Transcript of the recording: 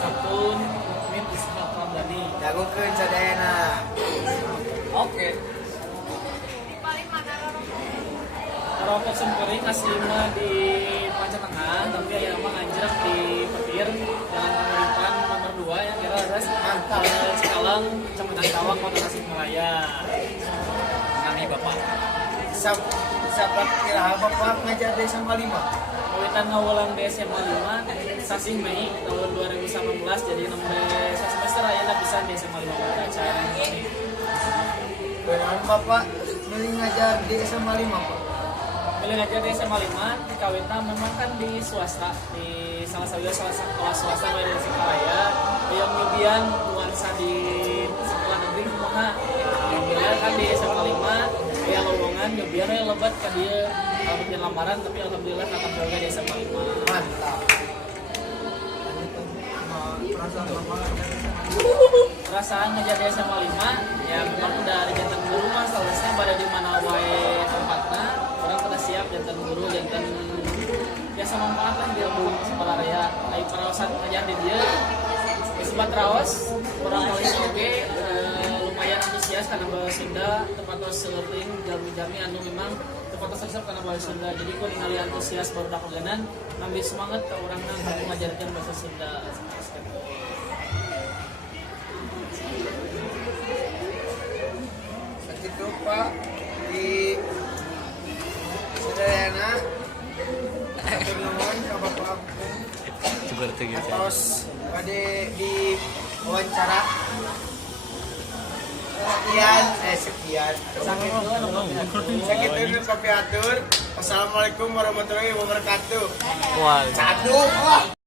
akun min Ishaq Ramdhani. Dagukeun sadayana. Oke. Rokok sempering asli mah di Panca Tengah, tapi aya mah anjak di Petir, Jalan Penguripan nomor 2 yang kira ras Cikalang, Kecamatan Cawang, Kota Tasikmalaya. Nami Bapak. Sabat kira Bapak ngajar di SMA 5. Kawitan ngawulang di SMA 5 sasih Mei tahun 2019, jadi nomor semester ayeuna bisa di SMA 5 pada acara ini. Beneran Bapak milih ngajar di SMA 5, Pak? Milih ngajar di SMA 5 di Kawita memang kan di swasta, di salah satu kelas swasta di Tasikmalaya yang nyobian nuansa di sekolah negeri kumaha. Alhamdulillah kan di SMA 5 ya lowongan nyobian ya lebat ka dieu bikin lamaran, tapi alhamdulillah kakak di SMA 5. Mantap. Perasaan Bapak Perasaan ngajar di SMA 5 ya memang udah ada jantan guru mah seharusnya pada di mana wae tempatnya orang pada siap jantan guru jantan biasa manfaat lah di ilmu sekolah raya. Ayo perawasan ngajar di dia sebat raos orang paling oke lumayan antusias karena bahasa Sunda tempat seuring jami-jami anu memang tempat resep karena bahasa Sunda, jadi ku ningali antusias baru dakoganan ngambil semangat ke orang nang mengajarkan bahasa Sunda. itu Pak di sadayana atur nuhun ka Bapak atos pada di wawancara sekian sakit dulu kopi atur. Assalamualaikum warahmatullahi wabarakatuh. Wah. Satu.